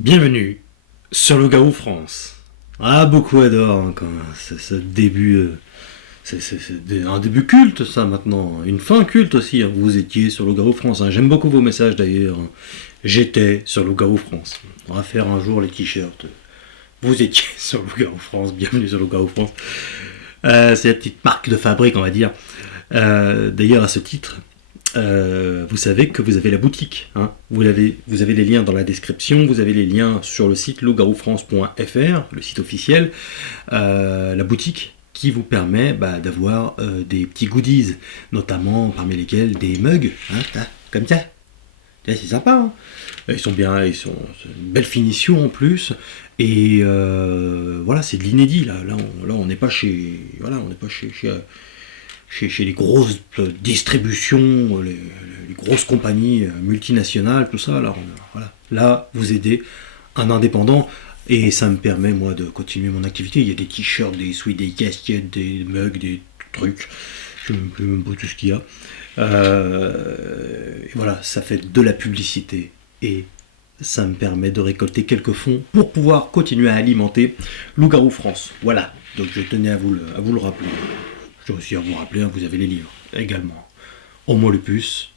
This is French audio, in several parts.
Bienvenue sur Loup-Garou France. Ah, beaucoup adorent hein, quand ce début. C'est un début culte, ça maintenant. Une fin culte aussi. Hein. Vous étiez sur Loup-Garou France. Hein. J'aime beaucoup vos messages d'ailleurs. J'étais sur Loup-Garou France. On va faire un jour les t-shirts. Vous étiez sur Loup-Garou France. Bienvenue sur Loup-Garou France. C'est la petite marque de fabrique, on va dire. D'ailleurs, à ce titre. Vous savez que vous avez la boutique. Hein. Vous avez les liens dans la description, vous avez les liens sur le site loup-garou-france.fr, le site officiel, la boutique qui vous permet d'avoir des petits goodies, notamment parmi lesquels des mugs, hein, comme ça. C'est sympa. Hein. Ils sont bien, c'est une belle finition en plus. Et voilà, c'est de l'inédit là. Là, on n'est pas chez, chez les grosses distributions, les grosses compagnies multinationales, tout ça. Là, vous aidez un indépendant et ça me permet, moi, de continuer mon activité. Il y a des t-shirts, des sweats, des casquettes, des mugs, des trucs. Je ne sais même pas tout ce qu'il y a. Et voilà, ça fait de la publicité et ça me permet de récolter quelques fonds pour pouvoir continuer à alimenter Loup-Garou France. Voilà, donc je tenais à vous le rappeler. Je dois aussi à vous rappeler, vous avez les livres également. Homo Lupus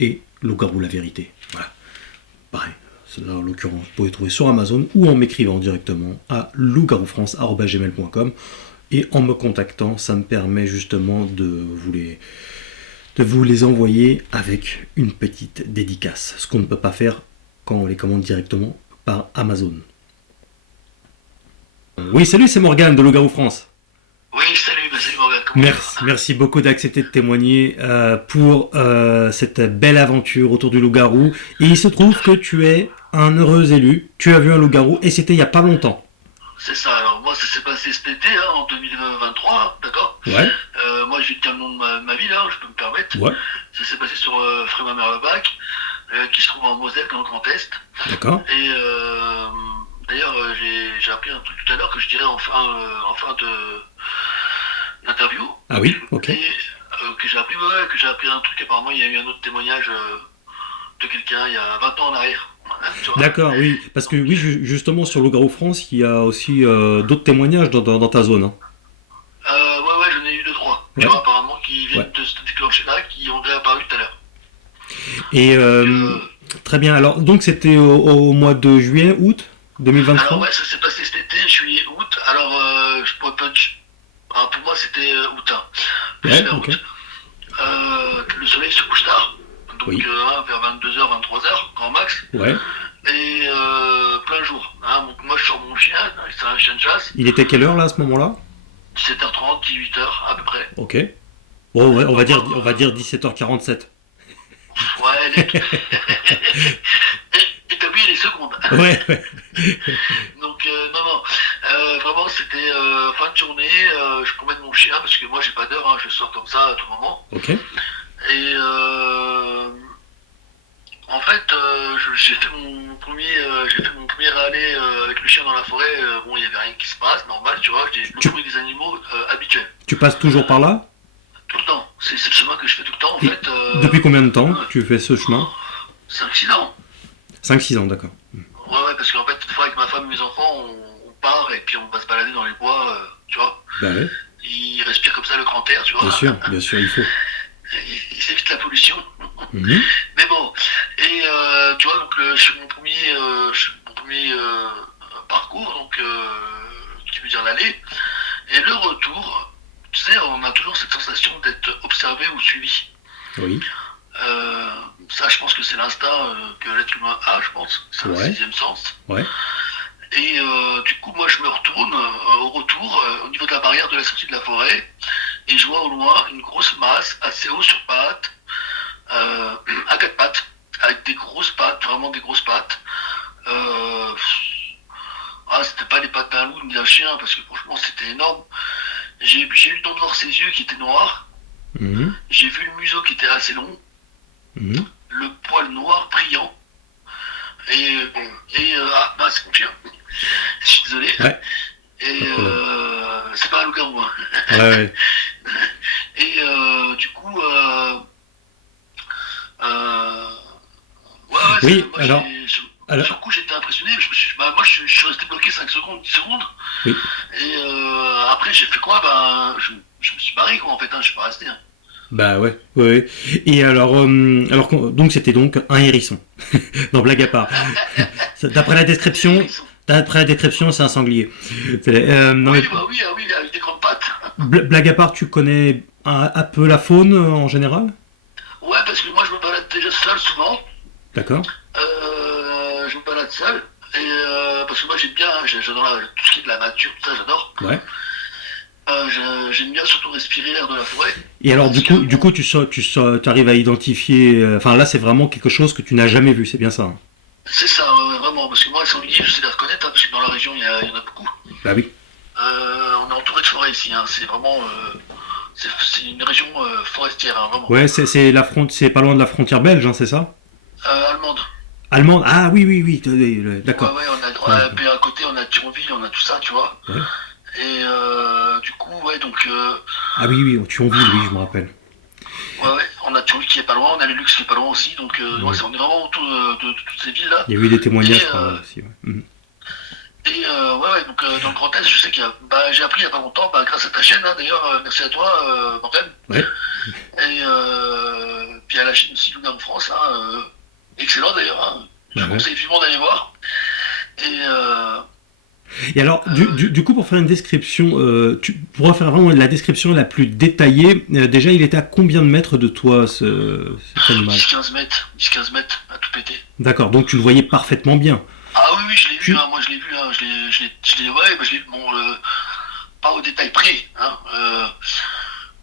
et Loup-Garou la vérité. Voilà. Pareil. Là, en l'occurrence, vous pouvez trouver sur Amazon ou en m'écrivant directement à loup-garou-france@gmail.com et en me contactant, ça me permet justement de vous les envoyer avec une petite dédicace. Ce qu'on ne peut pas faire quand on les commande directement par Amazon. Oui, salut, c'est Morgane de Loup-Garou France. Oui, salut Morgane. Merci beaucoup d'accepter de témoigner pour cette belle aventure autour du loup-garou. Et il se trouve que tu es un heureux élu. Tu as vu un loup-garou et c'était il n'y a pas longtemps. C'est ça, alors moi ça s'est passé cet été, en 2023, d'accord. Ouais. Moi je vais te dire le nom de ma ville, je peux me permettre. Ouais. Ça s'est passé sur Frémin-Merlebac, qui se trouve en Moselle, dans le Grand Est. D'accord. Et d'ailleurs j'ai appris un truc tout à l'heure que je dirais en fin d'interview. Ah oui, ok. Et que j'ai appris un truc, apparemment il y a eu un autre témoignage de quelqu'un il y a 20 ans en arrière. D'accord, oui. Parce que oui, justement sur Loup-Garou France, il y a aussi d'autres témoignages dans ta zone. Hein. Ouais, j'en ai eu 2-3. Ouais. Tu vois, apparemment, qui viennent de se déclencher là, qui ont déjà apparu tout à l'heure. Et très bien. Alors, donc c'était au mois de juillet, août 2023. Alors ouais, ça s'est passé cet été, juillet, août. Alors, je pourrais pas... Alors, pour moi, c'était août. Ouais, ok. Le soleil se couche tard. Donc, oui. Vers 22h, 23h, grand max. Ouais. Et plein jour. Donc, moi, je sors mon chien, c'est un chien de chasse. Il était quelle heure là à ce moment-là? 17h30, 18h à peu près. Ok. Bon, ouais, on va dire 17h47. Ouais, et t'as oublié les secondes. Ouais. Donc, non. Vraiment, c'était fin de journée. Je promène mon chien parce que moi, j'ai pas d'heure. Je sors comme ça à tout moment. Ok. Et en fait, j'ai fait mon premier aller avec le chien dans la forêt. Bon, il y avait rien qui se passe, normal, tu vois. J'ai le bruit des animaux habituel. Tu passes toujours par là? Tout le temps. C'est le chemin que je fais tout le temps, en fait. Depuis combien de temps tu fais ce chemin? 5-6 ans. 5-6 ans, d'accord. Ouais, parce qu'en fait, toute fois avec ma femme et mes enfants, on part et puis on va se balader dans les bois, tu vois. Bah ouais. Ils respirent comme ça le grand air, tu vois. Bien sûr, il faut. Ils évitent la pollution. Mm-hmm. Mais bon, et tu vois, donc je fais mon premier parcours, donc qui veut dire l'aller, et le retour, tu sais, on a toujours cette sensation d'être observé ou suivi. Oui. Ça, je pense que c'est l'instinct que l'être humain a, je pense. C'est un sixième sens. Ouais. Et du coup, moi, je me retourne au retour, au niveau de la barrière de la sortie de la forêt, et je vois au loin une grosse masse assez haut sur pattes, à quatre pattes, avec des grosses pattes, vraiment des grosses pattes. C'était pas les pattes d'un loup ni d'un chien, parce que franchement, c'était énorme. J'ai eu le temps de voir ses yeux qui étaient noirs. Mm-hmm. J'ai vu le museau qui était assez long. Mm-hmm. Le poil noir brillant. Et c'est mon chien. Je suis désolé. Ouais. Et c'est pas un loup-garou. Ouais. Et du coup, oui, moi, alors. Alors, Sur le coup, j'étais impressionné. Moi, je suis resté bloqué 5 secondes, 10 secondes. oui. Et après, j'ai fait quoi? Ben, je me suis barré, quoi, en fait. Hein, je suis pas resté. Hein. Bah ouais, ouais, ouais. Et donc c'était donc un hérisson. Non, blague à part. D'après la C'était des description, hérissons. d'après la description, c'est un sanglier. Non mais Oui, bah oui, ah oui, avec des grandes pattes. blague à part, tu connais un peu la faune en général? Ouais, parce que moi, je me balade déjà seul souvent. D'accord. Je me balade seul. Et parce que moi, j'aime bien, j'adore tout ce qui est de la nature, tout ça, j'adore. Ouais. J'aime bien surtout respirer l'air de la forêt. Et alors Parce que, du bon, coup, tu arrives à identifier. Enfin là, c'est vraiment quelque chose que tu n'as jamais vu, c'est bien ça, hein? c'est ça, ouais, ouais, vraiment. Parce que moi, les sangliers, je sais les reconnaître, hein, parce que dans la région, il y en a beaucoup. Bah oui. On est entouré de forêt ici, hein. C'est vraiment. C'est une région forestière, hein, vraiment. Ouais, c'est pas loin de la frontière belge, hein, c'est ça? Allemande. Allemande. Ah oui, oui, oui. Ouais, D'accord. ouais, Ouais, puis à côté, on a Thionville, on a tout ça, tu vois. ouais. Et du coup, ouais, donc. Ah oui, oui, Thionville, oui, je me rappelle. Ouais, ouais, on a Thionville qui est pas loin, on a les Luxe qui est pas loin aussi, donc ouais, Ouais. on est vraiment autour de toutes ces villes-là. Il y a eu des Et, témoignages pas mal aussi. Ouais. Mhm. ouais, ouais, donc dans le Grand Est, je sais qu'il y a. Bah, j'ai appris il y a pas longtemps, bah, grâce à ta chaîne, hein, d'ailleurs, merci à toi, Morgane. Ouais. Et puis à la chaîne aussi, Luna en France, hein, excellent d'ailleurs, hein. Je Bah vous ouais. conseille vivement d'aller voir. Et Et alors, euh, du coup, pour faire une description, tu pourras faire vraiment la description la plus détaillée. Déjà, il était à combien de mètres de toi, cet animal? 10-15 mètres, 10-15 mètres, à tout péter. D'accord, donc tu le voyais parfaitement bien. Ah oui, oui, je l'ai vu, Tu... hein, moi je l'ai vu, hein, ouais, bah, bon, pas au détail près, hein,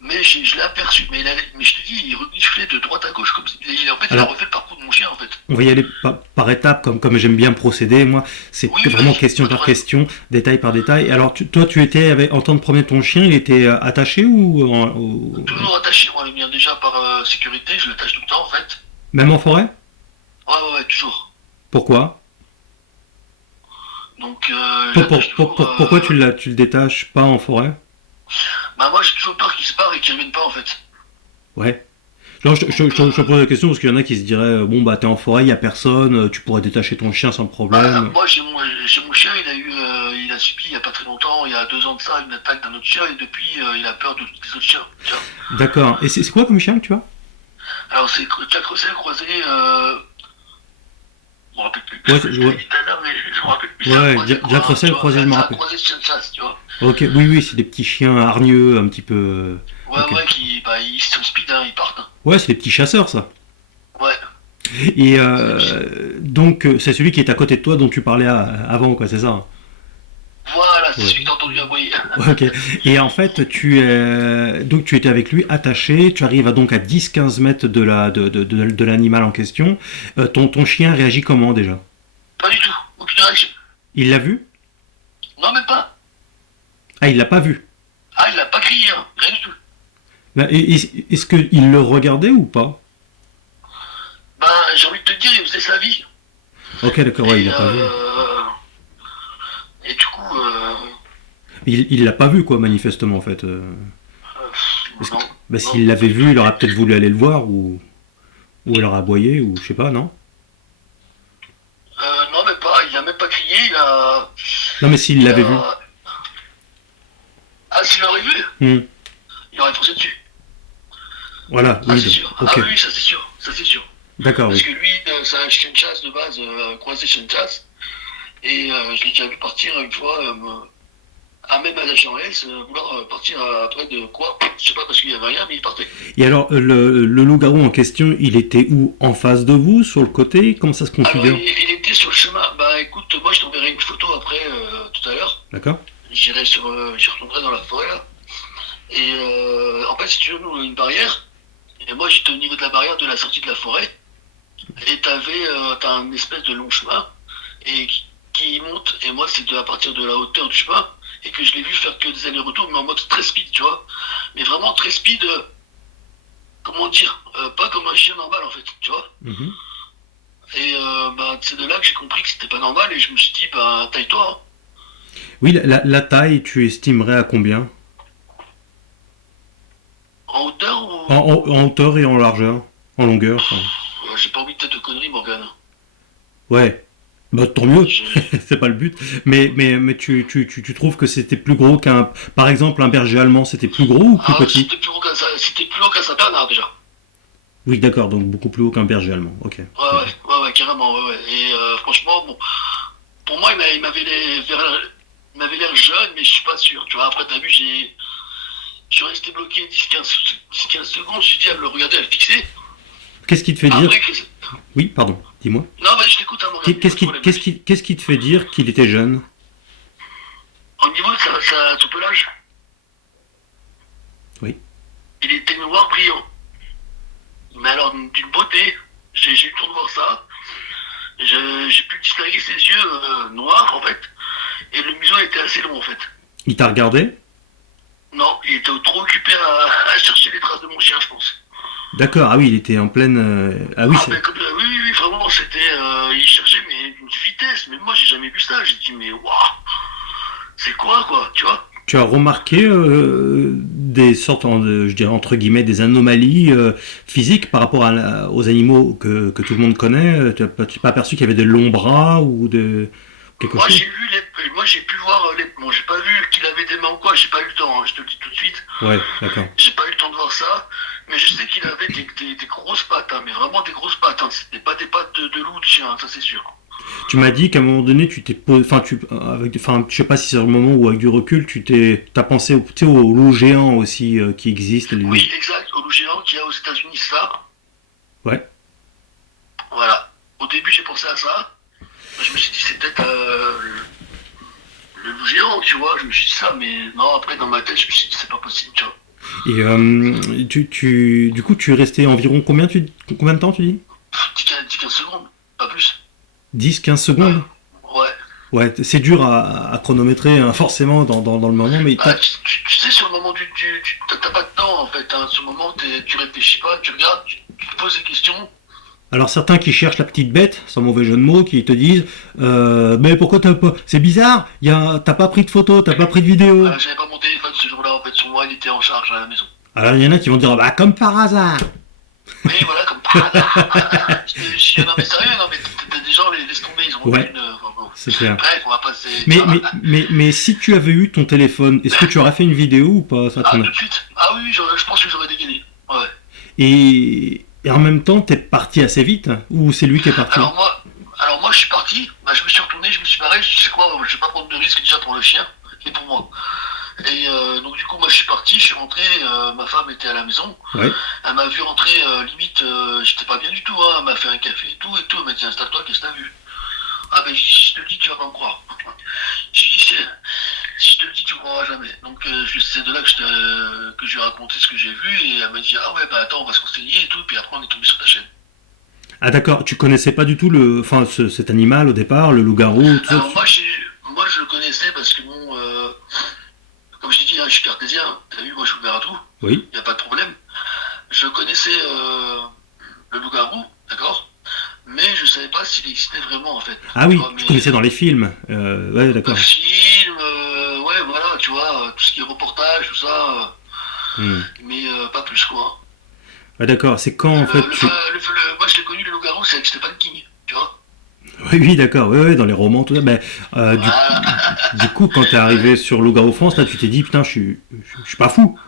mais je l'ai aperçu, mais je te dis, il reniflait de droite à gauche, en fait, il a Alors, refait le parcours de mon chien, en fait. on va y aller par étapes, comme j'aime bien procéder. Moi, c'est Oui, vraiment vas-y, question pas de par problème. question, détail par détail. Alors, toi, tu étais, en temps de promener ton chien, il était attaché ou Toujours attaché, moi, le mien, déjà par sécurité, je l'attache tout le temps, en fait. même en forêt? Ouais, ouais, ouais, toujours. Pourquoi? Donc, j'attache toujours. Pourquoi tu le détaches pas en forêt? Bah, moi, j'ai toujours peur qu'il se barre et qu'il revienne pas, en fait. Ouais. Non, Donc, je te pose la question parce qu'il y en a qui se diraient bon bah t'es en forêt, il y a personne, tu pourrais détacher ton chien sans bah, problème. moi, j'ai mon chien, il a subi il y a pas très longtemps, il y a 2 ans de ça, une attaque d'un autre chien, et depuis, il a peur des autres chiens. Tu vois. D'accord. Et c'est quoi comme chien que tu as? Alors, c'est Jack Russell croisé, je me rappelle plus. Ouais, Je te l'ai dit tout à l'heure, mais je me rappelle plus. C'est un ouais, croisé, Jack quoi. Tu Russell vois, croisé, je me c'est un rappelle. croisé de chien de chasse, tu vois. Ok, oui, oui, c'est des petits chiens hargneux, un petit peu. Ouais, Ok. ouais, bah, ils sont speed, hein, ils partent. Hein. Ouais, c'est des petits chasseurs ça. Ouais, Et c'est des petits. donc c'est celui qui est à côté de toi dont tu parlais avant, quoi, c'est ça, hein? Voilà, c'est Ouais. celui que t'as entendu aboyer. Ouais, ok. Et en fait, donc tu étais avec lui attaché, tu arrives donc à 10-15 mètres de l'animal en question. Ton chien réagit comment déjà? Pas du tout, aucune réaction. Il l'a vu? Non, même pas. Ah, il l'a pas vu. Ah, il a pas crié, hein, rien du tout. Ben, est-ce qu'il le regardait ou pas? Ben, j'ai envie de te dire, il faisait sa vie. Ok, d'accord, ouais, il Et, l'a pas vu. et du coup, Il l'a pas vu, quoi, manifestement, en fait. Parce que, non, bah, non. s'il l'avait vu, il aurait peut-être voulu aller le voir, ou il aurait aboyé, ou je sais pas, non? Non, mais pas, il a même pas crié, Non, mais s'il il l'avait vu. a... Ah, s'il l'aurait vu, Hmm. il aurait foncé dessus. Voilà, Ah, oui, c'est sûr. Ah ok. oui, ça c'est sûr, ça c'est sûr. D'accord, Parce oui. que lui, c'est un chien de chasse de base, croisé chien de chasse. Et je l'ai déjà vu partir une fois, même à la GRS, vouloir partir après de quoi? Je sais pas parce qu'il y avait rien, mais il partait. Et alors, le loup-garou en question, il était où? En face de vous, sur le côté? Comment ça se Alors, configure? il était sur le chemin. Bah écoute, moi je t'enverrai une photo après, tout à l'heure. D'accord? J'y retournerai dans la forêt là. Et en fait, si tu veux, nous, on a une barrière. Et moi, j'étais au niveau de la barrière de la sortie de la forêt. Et t'as un espèce de long chemin et qui monte. Et moi, c'est à partir de la hauteur du chemin. Et que je l'ai vu faire que des allers-retours, mais en mode très speed, tu vois. Mais vraiment très speed, comment dire, pas comme un chien normal en fait, tu vois. Mhm. Et bah, c'est de là que j'ai compris que c'était pas normal. Et je me suis dit, bah, taille-toi. Hein. Oui, la taille, tu estimerais à combien? En hauteur En hauteur et en largeur? En longueur, enfin. j'ai pas envie de tête de conneries, Morgane. Ouais. Bah, tant mieux, Je- c'est pas le but. Mais tu trouves que c'était plus gros qu'un. Par exemple, un berger allemand, c'était plus gros ou plus Ah, petit? c'était plus haut qu'un Saint-Bernard déjà. Oui, d'accord, donc beaucoup plus haut qu'un berger allemand. Ok, d'accord. Ouais, carrément, ouais. Et franchement, bon, pour moi, il m'avait l'air jeune, mais je suis pas sûr. Tu vois, après, t'as vu, je suis resté bloqué 10-15 secondes, je me suis dit à me le regarder, à le fixer. Qu'est-ce qui te fait dire. Après, Oui, pardon, dis-moi. non, bah, je t'écoute à me regarder, pas de problème. Qu'est-ce qui te fait dire qu'il était jeune? Au niveau de son pelage, Oui. il était noir brillant. Mais alors, d'une beauté, j'ai eu le temps de voir ça. J'ai pu distinguer ses yeux noirs, en fait. Et le museau était assez long, en fait. Il t'a regardé? Non, il était trop occupé à chercher les traces de mon chien, je pense. D'accord, ah oui, il était en pleine. Ah oui, Ah, ben, oui, vraiment, c'était. Il cherchait, mais d'une vitesse. Mais moi, j'ai jamais vu ça. J'ai dit, mais waouh, c'est quoi, tu vois? tu as remarqué des sortes, je dirais entre guillemets, des anomalies physiques par rapport aux animaux que tout le monde connaît. Tu n'as pas aperçu qu'il y avait des longs bras ou de quelque Moi, chose? moi, j'ai pu voir bon, j'ai pas vu qu'il avait des mains ou quoi. J'ai pas eu le temps, hein, je te le dis tout de suite. Ouais, d'accord. J'ai pas eu le temps de voir ça. Mais je sais qu'il avait des grosses pattes, hein, mais vraiment des grosses pattes. Hein. C'était pas des pattes de loup de chien, hein, ça c'est sûr. Tu m'as dit qu'à un moment donné, tu t'es posé, je sais pas si c'est le moment où avec du recul, t'as pensé tu sais, aux loups géants aussi qui existent. Oui, exact, au loup géant qu'il y a aux États-Unis, ça. Ouais. Voilà. Au début, j'ai pensé à ça. Je me suis dit, c'est peut-être le loup géant, tu vois. Je me suis dit ça, mais non, après, dans ma tête, je me suis dit, c'est pas possible, tu vois. Et du coup, tu es resté environ combien de temps tu dis? 10-15 secondes, pas plus. 10 15 secondes? Ouais. Ouais, c'est dur à chronométrer hein, forcément dans le moment, mais Bah, tu sais, sur le moment t'as pas de temps, en fait. Hein. Sur le moment, tu réfléchis pas, tu regardes, tu te poses des questions. alors certains qui cherchent la petite bête, sans mauvais jeu de mots, qui te disent mais pourquoi t'as pas, c'est bizarre, t'as pas pris de photos, t'as pas pris de vidéos. J'avais pas mon téléphone ce jour-là, en fait. Sur moi, il était en charge à la maison. Alors il y en a qui vont dire bah comme par hasard. Oui, voilà, comme par hasard. Non, mais sérieux, non, mais t'as des gens, les laisse tomber, ils ont Ouais, aucune. Bon. c'est clair. Bref, on va passer. Mais si tu avais eu ton téléphone, est-ce que tu aurais fait une vidéo ou pas ça Ah, tout de suite. Ah oui, je pense que j'aurais dégainé. Ouais. et en même temps, t'es parti assez vite ou c'est lui qui est parti? Alors moi, je suis parti. Bah, je me suis retourné, je me suis barré. Je sais quoi, je vais pas prendre de risque déjà pour le chien et pour moi. Et donc du coup, moi, je suis parti, je suis rentré. Ma femme était à la maison. Ouais. Elle m'a vu rentrer, limite, j'étais pas bien du tout. Hein. Elle m'a fait un café et tout. Elle m'a dit installe-toi, qu'est-ce que t'as vu? Ah ben, je te le dis, tu vas pas me croire. J'ai dit, si je te le dis, tu me croiras jamais. Donc c'est de là que je lui ai raconté ce que j'ai vu et elle m'a dit, ah ouais, bah attends, on va se renseigner et tout. Puis après, on est tombé sur ta chaîne. Ah d'accord, tu connaissais pas du tout cet animal au départ, le loup-garou, tout ça. Alors moi, je le connaissais parce que bon, comme je t'ai dit, hein, je suis cartésien. T'as vu, moi, je suis ouvert à tout. Oui. Il n'y a pas de problème. Je connaissais le loup-garou, d'accord, mais je savais pas s'il existait vraiment en fait. Ah Tu oui, vois, tu connaissais dans les films. Ouais, le d'accord. film, ouais, voilà, tu vois, tout ce qui est reportage, tout ça, Hmm. mais pas plus quoi. Ouais, d'accord, c'est quand en fait Moi, je l'ai connu, le loup-garou, c'est avec Stephen King, tu vois. Oui, oui, d'accord, ouais, ouais, dans les romans, tout ça. Ben, Voilà. du coup, quand t'es arrivé sur Loup-garou France, là, tu t'es dit, putain, je suis pas fou.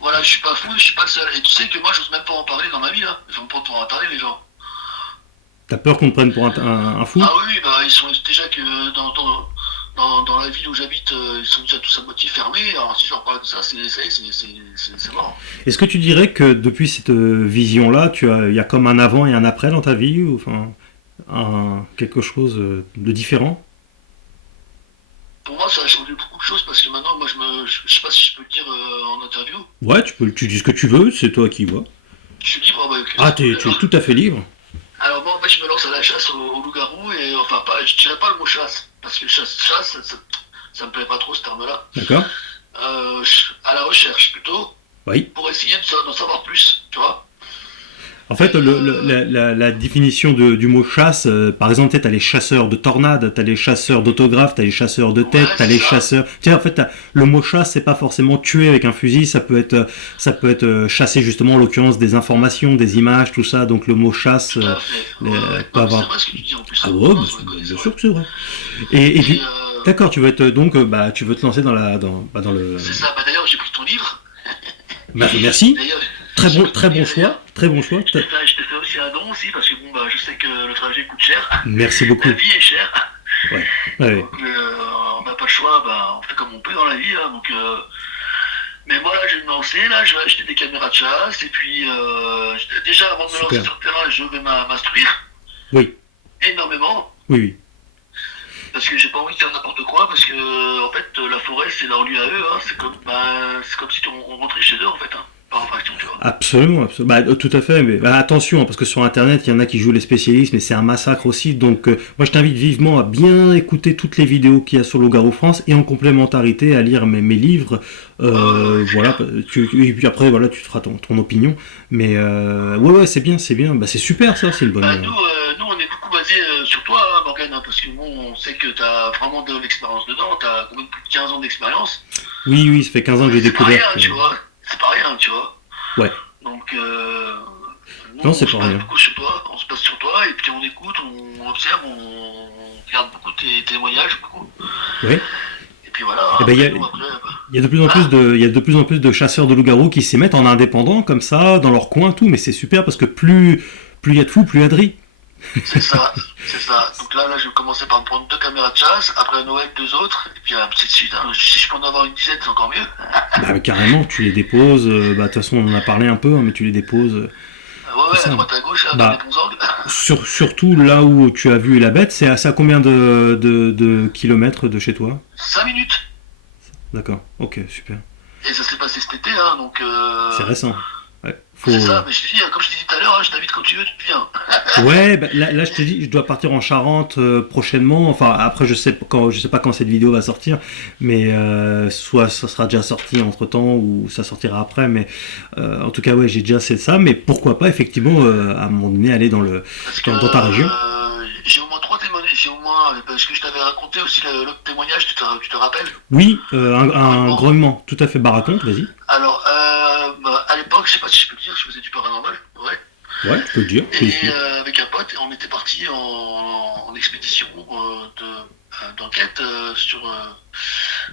Voilà, je suis pas fou, je suis pas le seul. Et tu sais que moi, j'ose même pas en parler dans ma vie, hein. Ils vont pas en parler, les gens. T'as peur qu'on te prenne pour un fou? Ah oui, bah, ils sont déjà que dans la ville où j'habite, ils sont déjà tous à moitié fermés. Alors si je leur parle de ça, c'est mort. Est-ce que tu dirais que depuis cette vision-là, il y a comme un avant et un après dans ta vie, ou enfin, quelque chose de différent? Pour moi, ça a changé beaucoup de choses parce que maintenant, moi, je sais pas si je peux le dire en interview. Ouais, tu dis ce que tu veux, c'est toi qui vois. Je suis libre, bah, ok. Ah, tu es tout à fait libre. Alors moi, en fait, je me lance à la chasse au loup-garou et enfin, pas, je dirais pas le mot chasse parce que chasse, ça me plaît pas trop ce terme-là. D'accord? À la recherche plutôt Oui. pour essayer d'en savoir plus, tu vois. En fait, la définition du mot chasse, par exemple, tu as les chasseurs de tornades, tu as les chasseurs d'autographes, tu as les chasseurs de tête, Ouais, tu as c'est les ça. chasseurs. Tu sais, en fait, le mot chasse, c'est pas forcément tuer avec un fusil, ça peut être chasser justement, en l'occurrence, des informations, des images, tout ça. Donc le mot chasse Tout à fait. Ouais, ouais. peut Non, mais c'est avoir. vrai ce que tu dis en plus, Ah ça. ouais, Non, on les connaît, bien c'est vrai. sûr que c'est vrai. Et Et d'accord, tu veux être donc, bah, tu veux te lancer dans le. c'est ça. Bah, d'ailleurs, j'ai pris ton livre. Bah, merci. D'ailleurs, j'ai pris ton Très bon livre, d'ailleurs. choix, très bon choix. Je t'ai fait aussi un don aussi, parce que bon, bah, je sais que le trajet coûte cher. Merci La beaucoup. vie est chère. Ouais. Ouais. Donc, on n'a pas le choix, bah, on fait comme on peut dans la vie. Hein, donc, mais moi, là, je vais me lancer, là, je vais acheter des caméras de chasse, et puis, déjà, avant de me lancer Super. sur le terrain, je vais m'instruire Oui. énormément, Oui, oui. parce que j'ai pas envie de faire n'importe quoi, parce que, en fait, la forêt, c'est leur lieu à eux, hein, c'est comme si on rentrait chez eux, en fait, hein, par infraction, tu vois. Absolument, absolument. Bah, tout à fait, mais bah, attention, parce que sur Internet, il y en a qui jouent les spécialistes, mais c'est un massacre aussi. Donc, moi, je t'invite vivement à bien écouter toutes les vidéos qu'il y a sur Loup-Garou France et en complémentarité à lire mes livres. C'est Voilà, clair. et puis après, voilà, tu te feras ton opinion. Mais ouais, ouais, c'est bien, c'est bien. Bah, c'est super, ça, c'est une bonne. Bah, nous, on est beaucoup basé sur toi, hein, Morgane, hein, parce que bon, on sait que tu as vraiment de l'expérience dedans, tu as plus de 15 ans d'expérience. Oui, oui, ça fait 15 ans que j'ai C'est pas découvert rien, que. tu vois. C'est pas rien, tu vois. Ouais, Donc, nous, non, on c'est se pas base rien. beaucoup sur toi, on se base sur toi, et puis on écoute, on observe, on regarde beaucoup tes témoignages, beaucoup. Ouais. Et puis voilà, Et ben, après, nous, après, il y a de plus en plus hein, il y a de plus en plus de chasseurs de loups-garous qui s'y mettent en indépendant comme ça dans leur coin tout, mais c'est super parce que plus il y a de fous, plus il y a de riz. c'est ça, c'est ça. Donc là, je vais commencer par me prendre 2 caméras de chasse, après à Noël, 2 autres, et puis ainsi de suite. Hein. Si je peux en avoir une dizaine, c'est encore mieux. Bah carrément, tu les déposes. Bah de toute façon, on en a parlé un peu, hein, mais tu les déposes. Ouais, C'est ouais, à ça. droite à gauche, hein, dans les Bah bons angles. surtout là où tu as vu la bête, c'est à combien de kilomètres de chez toi? 5 minutes. D'accord. Ok, super. Et ça s'est passé cet été, hein, donc C'est récent. Ouais. c'est ça. Faut. Mais je te dis, comme je t'ai dit tout à l'heure, hein, je t'invite quand tu veux, tu viens. Ouais, bah, là je te dis, je dois partir en Charente prochainement. Enfin après je sais pas quand cette vidéo va sortir, mais soit ça sera déjà sorti entre temps ou ça sortira après. Mais en tout cas ouais, j'ai déjà c'est ça. Mais pourquoi pas effectivement à un moment donné aller Parce que dans ta région. j'ai au moins 3 témoignages. J'ai au moins, parce que je t'avais raconté aussi l'autre témoignage, tu te rappelles? Oui, Le un grognement. grognement. Tout à fait. Bah raconte, vas-y. Alors, bah, à l'époque, je sais pas si je peux le dire, je faisais du paranormal, ouais. Ouais, tu peux le dire. Je Et suis. avec un pote, on était parti en expédition d'enquête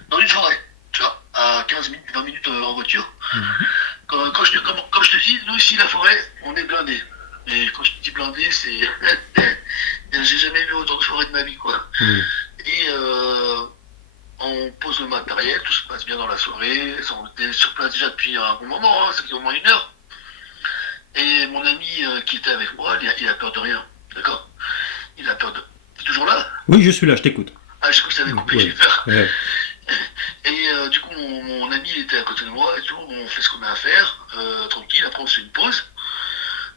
dans une forêt, tu vois, à 15 minutes, 20 minutes en voiture. Comme je te dis, nous ici, la forêt, on est blindés. Et quand je te dis blindé, c'est. J'ai jamais vu autant de forêt de ma vie, quoi. Mhm. Et on pose le matériel, tout se passe bien dans la soirée. On était sur place déjà depuis un bon moment, hein, ça fait au moins 1 heure. Et mon ami qui était avec moi, il a peur de rien, d'accord? Il a peur de. T'es toujours là? Oui, je suis là, je t'écoute. Ah, j'ai cru que ça avait coupé, j'ai Ouais. peur. Ouais. Et du coup, mon ami il était à côté de moi et tout, on fait ce qu'on a à faire, tranquille, après on se fait une pause.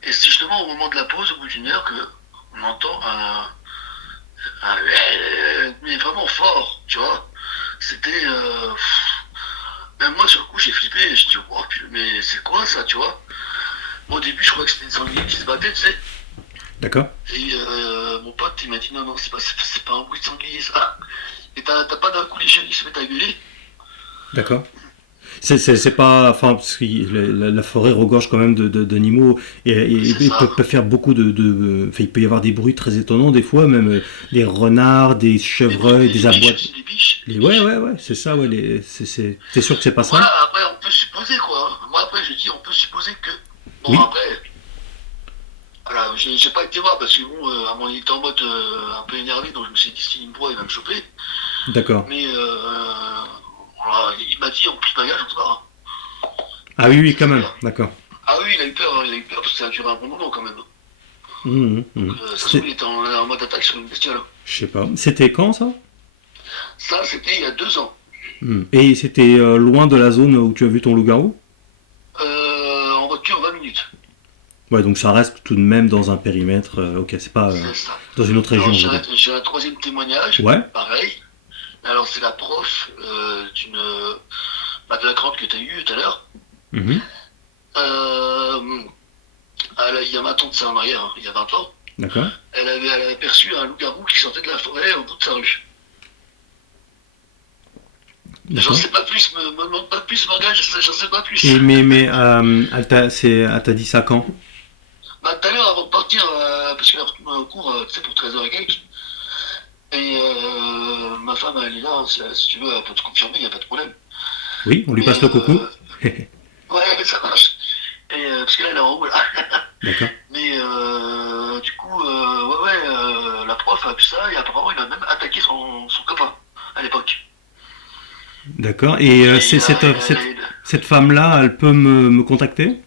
Et c'est justement au moment de la pause, au bout d'1 heure, que on entend mais vraiment fort, tu vois. C'était. Même moi, sur le coup, j'ai flippé, je dis, oh, mais c'est quoi ça, tu vois? Moi, au début, je croyais que c'était une sanglier qui se battait, tu sais. D'accord. Et mon pote, il m'a dit, non, non, c'est pas un bruit de sanglier, ça. Et t'as pas d'un coup les chiens qui se mettent à gueuler? D'accord. C'est pas. Enfin, parce que la forêt regorge quand même d'animaux et C'est il ça. peut faire beaucoup enfin, il peut y avoir des bruits très étonnants des fois, même des renards, des chevreuils, des Les biches abois. aussi, les biches. Les Ouais, biches. ouais, ouais, c'est ça, ouais. T'es sûr que c'est pas Donc ça? voilà, après, on peut supposer, quoi. Moi, après, je dis, on peut supposer que. Bon, Oui, après, voilà, j'ai pas été voir parce que, bon, à un moment, il était en mode un peu énervé, donc je me suis dit, s'il me voit, il va me choper. d'accord. Mais voilà, il m'a dit, on plie bagage, on se barre. Ah oui, oui, Ça, quand c'est même. clair. D'accord. Ah oui, il a eu peur, hein, il a eu peur parce que ça a duré un bon moment quand même. Donc, ça se trouve, C'était. il était en mode attaque sur une bestiole. Je sais pas. C'était quand ça? Ça, c'était il y a 2 ans. Et c'était loin de la zone où tu as vu ton loup-garou? En voiture, 20 minutes. Ouais, donc ça reste tout de même dans un périmètre. Ok, c'est pas C'est ça. dans une autre région, Alors, on va dire. j'ai un troisième témoignage, Ouais. pareil. Alors, c'est la prof de la grande que tu as eue tout à l'heure. Mhm. Euh, Il y a ma tante, c'est en arrière, hein, il y a 20 ans. D'accord. Elle avait aperçu un loup-garou qui sortait de la forêt au bout de sa rue. J'en D'accord. sais pas plus, me demande pas plus, Morgane, j'en sais pas plus. Elle t'a dit ça quand? Bah, tout à l'heure, avant de partir, parce qu'elle a retourné au cours, tu sais, pour 13h et quelques, et ma femme, elle est là, hein, si tu veux, elle peut te confirmer, il n'y a pas de problème. Oui, on lui Mais, passe le coucou. ouais, ça marche. Et, parce que là, elle est en haut, là. D'accord. Mais, du coup, la prof a vu ça, et apparemment, il a même attaqué son copain, à l'époque. D'accord. Et Et cette femme-là, elle peut me contacter?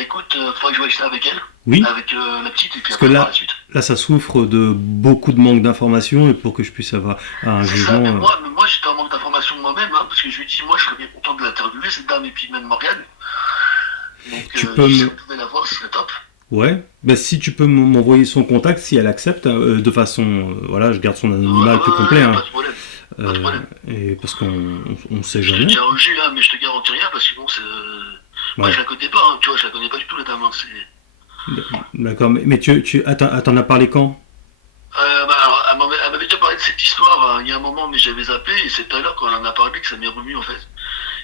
écoute, faudrait que je voie ça avec elle, Oui. avec la petite, et puis Parce que après, par la suite. là, ça souffre de beaucoup de manque d'informations et pour que je puisse avoir un C'est ça, jugement. mais moi j'étais en manque d'informations moi-même, hein, parce que je lui ai dit, moi je serais bien content de l'interviewer, cette dame, et puis même Morgane. Donc Tu peux si me. on pouvait la voir, ce serait top. Ouais. Ben, si tu peux m'envoyer son contact, si elle accepte, de façon. Voilà, je garde son anonymat le plus complet. Pas Hein. de problème. Pas de problème. Et parce qu'on sait Je l'ai jamais. déjà revu là, mais je te garantis rien, parce que bon, c'est. Moi Ouais. je la connais pas, hein, tu vois, je la connais pas du tout la dame. Hein, D'accord. Mais t'en as parlé quand? Alors, elle m'avait déjà parlé de cette histoire il y a un moment, mais j'avais zappé, et c'est tout à l'heure quand elle en a parlé que ça m'est revenu en fait.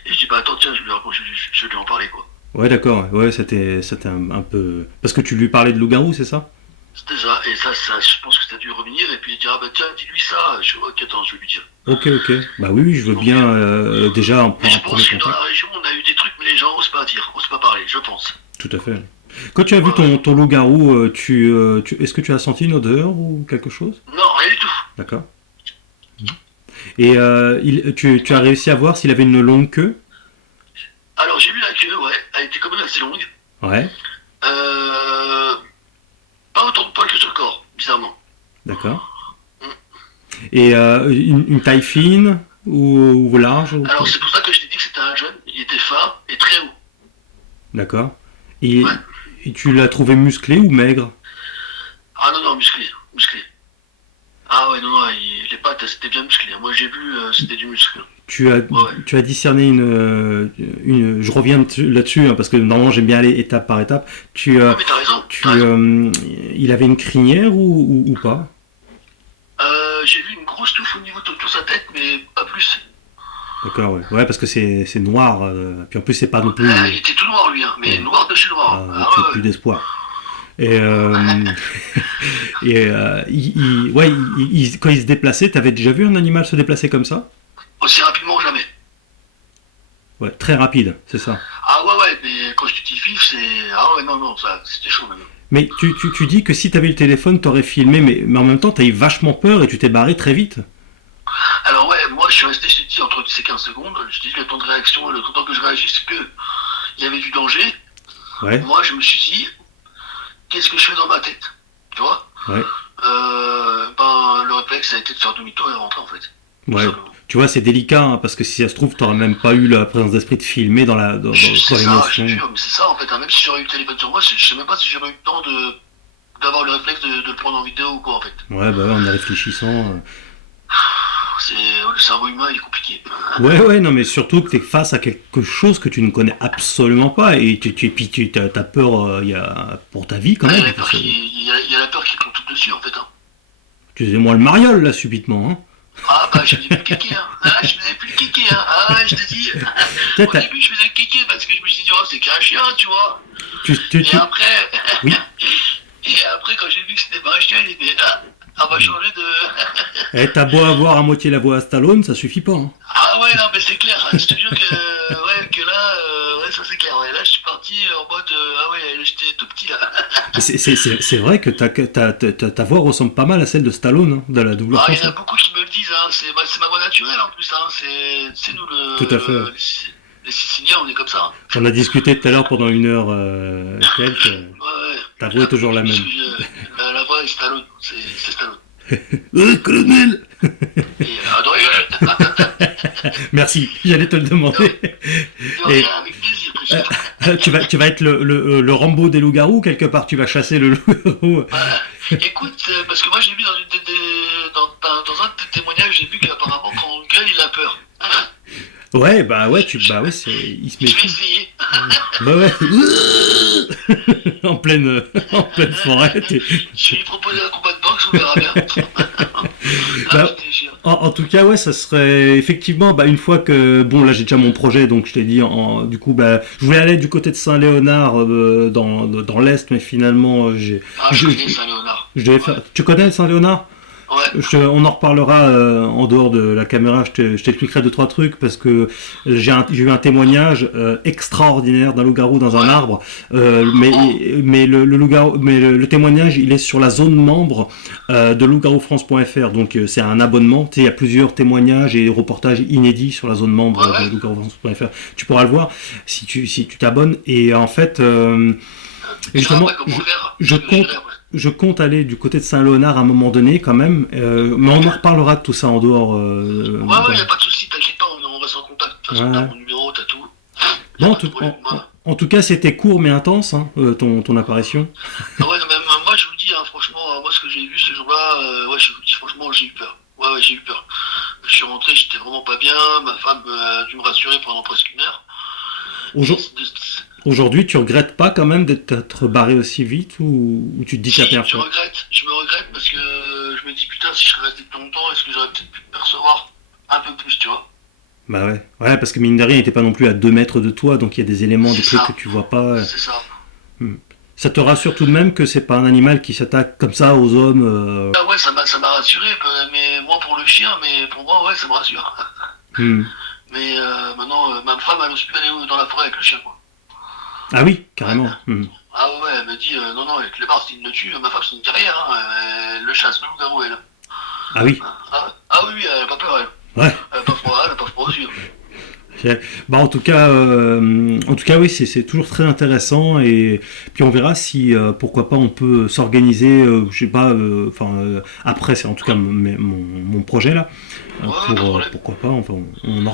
Et je dis, bah attends, tiens, je vais lui en parler quoi. Ouais, d'accord. Ouais, c'était un peu. Parce que tu lui parlais de loup-garou, c'est ça? C'était ça, et ça, je pense que ça a dû revenir, et puis dire, ah bah tiens, dis-lui ça. Je vois, ok, attends, je vais lui dire. Ok, ok. Bah oui, je veux Donc, bien déjà un mais je premier pense que dans contact. la région, on a eu des trucs, mais les gens osent pas dire, osent pas parler, je pense. Tout à fait. Quand tu as vu Ouais, ouais. ton loup-garou, est-ce que tu as senti une odeur ou quelque chose? Non, rien du tout. D'accord. Et tu as réussi à voir s'il avait une longue queue? Alors, j'ai vu la queue, ouais, elle était quand même assez longue. Ouais, Euh, Pas autant de poils que sur le corps, bizarrement. d'accord. Et une taille fine ou large Alors, c'est pour ça que je t'ai dit que c'était un jeune, il était fin et très haut. D'accord. Et, Ouais. et tu l'as trouvé musclé ou maigre? Ah non, non, musclé, musclé. Ah ouais, non, non, les pattes, c'était bien musclé. Moi, j'ai vu, c'était du muscle. Tu as, Ouais, ouais. tu as discerné je reviens là-dessus hein, parce que normalement j'aime bien aller étape par étape. Ouais, mais t'as raison, Tu, t'as raison. il avait une crinière ou pas? J'ai vu une grosse touffe au niveau de toute sa tête, mais pas plus. D'accord, ouais. Ouais, parce que c'est noir. Puis en plus, c'est pas non plus. Il était tout noir, lui, hein, mais noir de chez noir. Ah Plus, ouais, plus ouais. d'espoir. Et, ouais, quand il se déplaçait, t'avais déjà vu un animal se déplacer comme ça? Aussi rapidement que jamais. Ouais, très rapide, c'est ça. Ah ouais, ouais, mais quand je te dis vif, c'est. Ah ouais, non, non, ça, c'était chaud même. Mais tu dis que si t'avais le téléphone, t'aurais filmé, mais en même temps, t'as eu vachement peur et tu t'es barré très vite. Alors ouais, moi je suis resté, je te dis, entre ces 15 secondes, je te dis le temps de réaction et le temps que je réagisse que il y avait du danger. Ouais, Moi je me suis dit, qu'est-ce que je fais dans ma tête? Tu vois? ouais, Le réflexe ça a été de faire demi-tour et rentrer en fait. Tout ouais. simplement. Tu vois, c'est délicat, hein, parce que si ça se trouve, t'aurais même pas eu la présence d'esprit de filmer C'est dans ça, je l'émotion. te jure, mais c'est ça en fait, hein, même si j'aurais eu le téléphone sur moi, je sais même pas si j'aurais eu le temps d'avoir le réflexe de le prendre en vidéo ou quoi en fait. Ouais, bah ouais, en y réfléchissant. Le cerveau humain il est compliqué. Ouais, ouais, non, mais surtout que t'es face à quelque chose que tu ne connais absolument pas et puis t'as peur pour ta vie quand Il y même. a la peur il y a la peur qui prend tout dessus en fait. Hein. Tu faisais moi le mariole là subitement. Hein. Ah bah je faisais plus le kéké hein. Ah je faisais plus le kéké hein. Ah ouais je te dis. Tiens, Au début je faisais le kéké parce que je me suis dit oh c'est qu'un chien tu vois. tu, tu, Et tu- après Oui. et après quand j'ai vu que c'était pas un chien il était on va changer de. Eh, t'as beau avoir à moitié la voix à Stallone, ça suffit pas. Hein. Ah ouais non mais c'est clair. Je te jure que là ouais ça c'est clair. Ouais, là je suis parti en mode ah ouais j'étais tout petit là. Mais c'est vrai que ta voix ressemble pas mal à celle de Stallone, hein, de la double Ah, il y en a française. beaucoup qui me le disent, hein. C'est ma voix naturelle en plus. Hein. C'est nous Tout à fait. les Siciliens, on est comme ça. Hein. On a discuté tout à l'heure pendant 1 heure quelques. Ouais, ouais. Ta voix est toujours la même. La voix est Stallone, c'est Stallone. Colonel. Et de Merci, j'allais te le demander. Et rien, avec plaisir, Christophe. tu vas être le Rambo des loups-garous, quelque part, tu vas chasser le loup-garou. Écoute, parce que moi j'ai vu dans un de tes témoignages, j'ai vu qu'apparemment quand on gueule, il a peur. Ouais, bah ouais, il se met Je vais tout. essayer. Ouais, ouais. En pleine forêt. Je vais lui proposer un combat de boxe, on verra bien. Ah, Bah, je déchire. en tout cas, ouais, ça serait effectivement, bah, une fois que, bon, là j'ai déjà mon projet, donc je t'ai dit, du coup, bah, je voulais aller du côté de Saint-Léonard, dans l'Est, mais finalement, Ah, je connais Saint-Léonard. je devais faire. Ouais. Tu connais Saint-Léonard? Ouais. On en reparlera en dehors de la caméra. Je t'expliquerai deux trois trucs parce que j'ai eu un témoignage extraordinaire d'un loup-garou dans un Ouais. arbre. Mais le loup-garou, mais le témoignage, il est sur la zone membre de loup-garou-france.fr. Donc c'est un abonnement. Tu sais, il y a plusieurs témoignages et reportages inédits sur la zone Ouais, membre de ouais. loup-garou-france.fr. Tu pourras le voir si tu t'abonnes. Et en fait, Tu diras justement, après comment faire. je Parce que compte j'irai après. je compte aller du côté de Saint-Léonard à un moment donné quand même, mais on en reparlera de tout ça en dehors. Ouais, ouais, y a pas de soucis, t'inquiète pas, on reste en contact. De toute façon, t'as Ouais. mon numéro, t'as tout. Y a Bon, pas de problème. en tout cas, c'était court mais intense, hein, ton apparition. Ah ouais, non, mais moi, je vous dis, hein, franchement, moi, ce que j'ai vu ce jour-là, ouais, je vous dis, franchement, j'ai eu peur. Ouais, ouais, j'ai eu peur. Je suis rentré, j'étais vraiment pas bien. Ma femme a dû me rassurer pendant presque une heure. Et Aujourd- Aujourd'hui, tu regrettes pas quand même d'être barré aussi vite ou tu te dis que t'as si, bien fait? je me regrette parce que je me dis, putain, si je serais resté plus longtemps, est-ce que j'aurais peut-être pu percevoir un peu plus, tu vois? Bah ouais. Ouais, parce que mine de rien, il était pas non plus à 2 mètres de toi, donc il y a des éléments, des C'est trucs que ça, tu vois pas. c'est ça. Ça te rassure tout de même que c'est pas un animal qui s'attaque comme ça aux hommes. Ah ouais, ça m'a rassuré, mais moi pour le chien, mais pour moi, ouais, ça me rassure. Hmm. Mais maintenant, ma femme, elle n'ose plus aller dans la forêt avec le chien, quoi. Ah oui, carrément. Hmm. Ah ouais, elle me dit, non, non, avec le bar, s'il me tue, ma femme, c'est une carrière, hein, elle le chasse, le loup-garou, elle. Ah oui. Ah oui, oui, elle a pas peur, elle. Ouais. Elle a pas froid aux yeux. Bah, en tout cas, oui, c'est toujours très intéressant et puis on verra si pourquoi pas on peut s'organiser, je sais pas, après c'est en tout cas mon projet là, Ouais, pas de problème. pourquoi pas, enfin on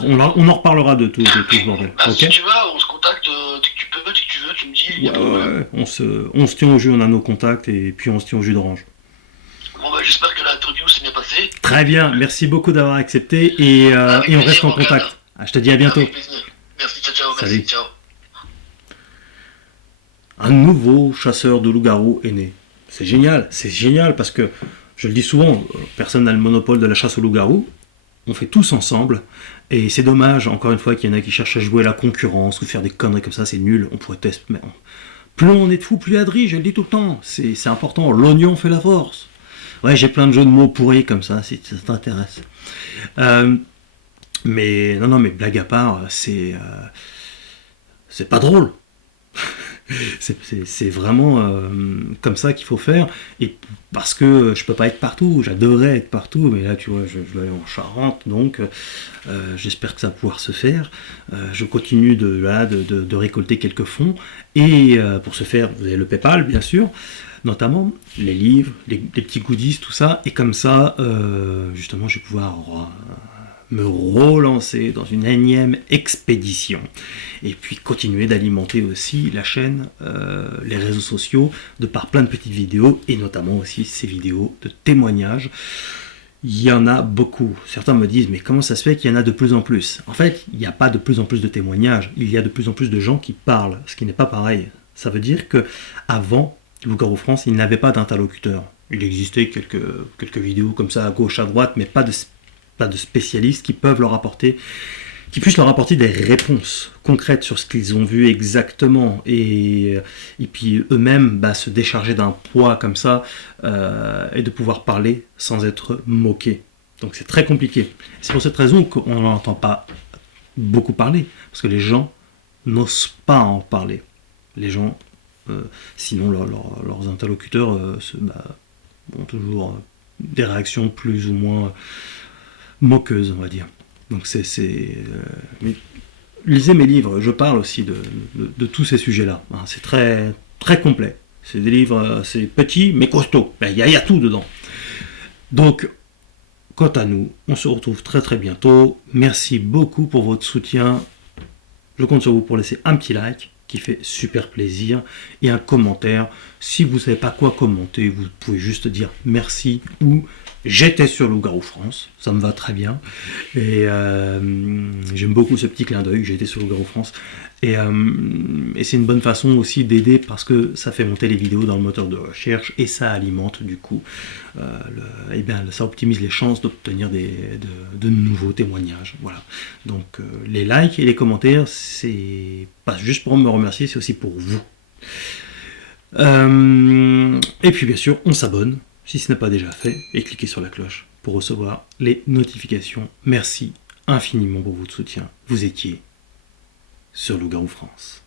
en reparlera de tout ce bordel, Bah, ok? si tu veux, on se contacte dès que tu peux, dès que tu veux, tu me dis, y a Ouais, pas de ouais, problème. ouais, on se tient au jus, on a nos contacts et puis on se tient au jus d'orange. Bon, bah, j'espère que l'interview s'est bien passée. Très bien, merci beaucoup d'avoir accepté et on reste Plaisir, en Morgane. contact. Ah, je te dis à bientôt. Avec plaisir. Merci, ciao, ciao, Salut. merci, ciao. Un nouveau chasseur de loups-garous est né. C'est génial parce que, je le dis souvent, personne n'a le monopole de la chasse aux loups-garous, on fait tous ensemble, et c'est dommage, encore une fois, qu'il y en a qui cherchent à jouer la concurrence ou faire des conneries comme ça, c'est nul, on pourrait tester. Plus on est de fous, plus il y a de riz, je le dis tout le temps, c'est important, l'oignon fait la force. Ouais, j'ai plein de jeux de mots pourris comme ça, si ça t'intéresse. Mais non, mais blague à part, c'est pas drôle. C'est vraiment comme ça qu'il faut faire. Et parce que je peux pas être partout, j'adorerais être partout, mais là tu vois, je dois aller en Charente, donc j'espère que ça va pouvoir se faire. Je continue de récolter quelques fonds. Et pour ce faire, vous avez le PayPal, bien sûr, notamment les livres, les petits goodies, tout ça. Et comme ça, justement, je vais pouvoir me relancer dans une énième expédition et puis continuer d'alimenter aussi la chaîne, les réseaux sociaux de par plein de petites vidéos et notamment aussi ces vidéos de témoignages. Il y en a beaucoup. Certains me disent mais comment ça se fait qu'il y en a de plus en plus? En fait, il n'y a pas de plus en plus de témoignages, il y a de plus en plus de gens qui parlent, ce qui n'est pas pareil. Ça veut dire que avant Loup-garou France, il n'avait pas d'interlocuteur. Il existait quelques vidéos comme ça à gauche, à droite, mais pas de spécialistes qui puissent leur apporter des réponses concrètes sur ce qu'ils ont vu exactement et puis eux-mêmes se décharger d'un poids comme ça et de pouvoir parler sans être moqués. Donc c'est très compliqué. C'est pour cette raison qu'on n'entend pas beaucoup parler, parce que les gens n'osent pas en parler. Les gens, sinon leurs interlocuteurs ont toujours des réactions plus ou moins moqueuse, on va dire. Donc lisez mes livres, je parle aussi de tous ces sujets-là. C'est très, très complet. C'est des livres, c'est petits mais costauds. Il y a tout dedans. Donc, quant à nous, on se retrouve très très bientôt. Merci beaucoup pour votre soutien. Je compte sur vous pour laisser un petit like qui fait super plaisir, et un commentaire. Si vous ne savez pas quoi commenter, vous pouvez juste dire merci ou j'étais sur Loup-Garou France, ça me va très bien. Et j'aime beaucoup ce petit clin d'œil, j'étais sur Loup-Garou France. Et c'est une bonne façon aussi d'aider parce que ça fait monter les vidéos dans le moteur de recherche et ça alimente du coup, ça optimise les chances d'obtenir de nouveaux témoignages. Voilà. Donc les likes et les commentaires, c'est pas juste pour me remercier, c'est aussi pour vous. Et puis bien sûr, on s'abonne si ce n'est pas déjà fait et cliquez sur la cloche pour recevoir les notifications. Merci infiniment pour votre soutien. Vous étiez sur Loup-Garou France.